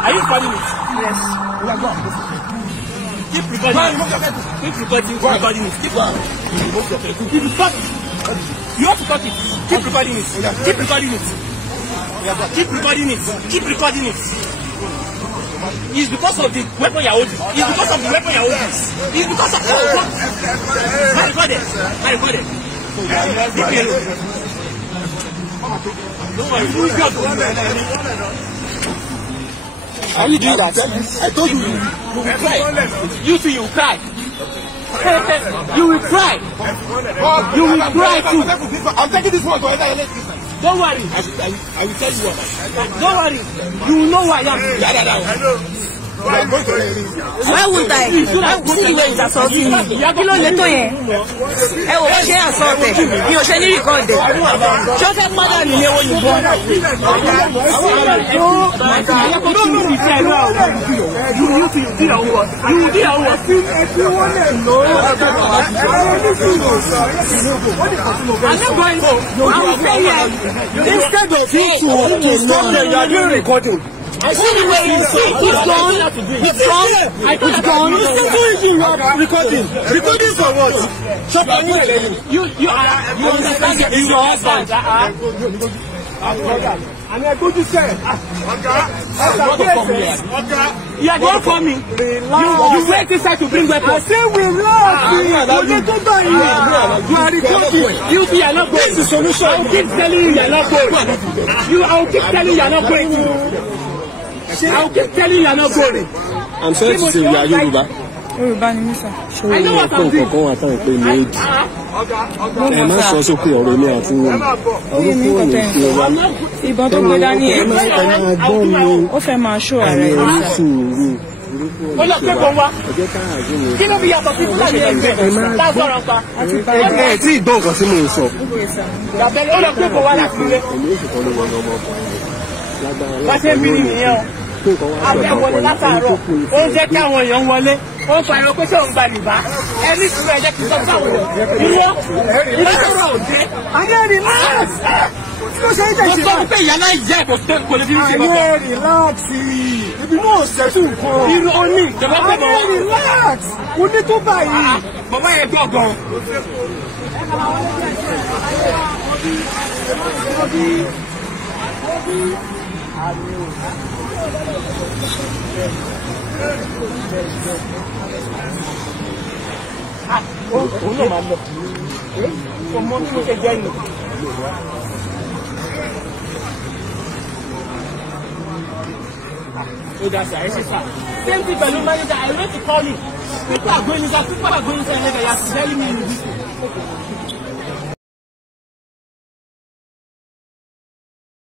Are you recording it? Yes. Keep recording it. Keep recording it. Keep on. Keep recording. You have to cut it. Keep recording it. Keep recording it. Keep recording it. Keep recording it. It's because of the weapon you're holding. It's because of the weapon you're holding. It's because of I recorded. I recorded. Leave me alone. Don't worry. Who is your Are you doing that? I told you. You will cry. You too, you will cry. You will cry. You will cry too. I'm taking this one to don't worry. I will tell you what. Don't worry. You will know who I am. I know. Why would I? See the way it's assaulting me. Kí ló lè tó yẹn? Ẹ wò ó ṣe assault ẹ̀. Mi ò ṣe ní record ẹ̀. Ṣé ó fẹ́ mọ́dà nílé owó yìí bọ́? Instead of you to stop them, you are doing recording. I see the way you see. It's gone. It's gone. It's gone. You are recording. Recording for what? You understand that you are husband. And I go to say, you are going for me. You wait inside to bring weapons. I say we relax. You are recording. You are not going. This is the solution. I will keep telling you are not going. I will keep telling you are not going. I will keep telling you are not going. I'm sorry to say you are Yoruba. Yoruba ni Musa. I know what I'm doing. Ẹ má sọ sókè ọ̀rọ̀ mi àti wọn. Oye mi kò tẹ̀. Ìbọn tó gbé dání ẹ̀. Ó fẹ́ máa ṣó ara ẹ̀ nísà. Ó lọ pé kò wá. Kí ló fi yàtọ̀ sí Fúlàní ẹgbẹ́? Láàbọ̀rọ̀ pa. Ẹ tí ì gbọ́ nǹkan tí mò ń sọ. Ó lọ pé kò wá láti ilé. Wá ṣe ń bí nìyẹn o. Àbẹ̀ wọlé látàárọ̀. Ó ń jẹ́ kí àwọn èèyàn wọlé. Ó ń pariwo pé ṣé òun gba rìbá. Ẹni ìṣúra ẹ̀jẹ̀ kí n sọ fún àwọn èèyàn. Ìwọ sọ̀rọ̀ òde. Ayé relax. Kí ló ṣe é jẹ́ Mo sọ pé ìyá náà ìjẹ́ kò lè fi ní ṣe bàbá. Ayé relax. Ibi náà ṣẹ́tù nǹkan. Irú ó ní ìjọba pé mọ́. Ayé relax. O ní tó báyìí. Bàbá yẹn gbọ̀ngàn. Òun náà máa lọ. Ọmọ tí mo ṣe jẹ́ nù. Ó dá sí àyè sísà. Same thing pẹ̀lú manager, I went to call him. People are going inside, and you are telling me in this.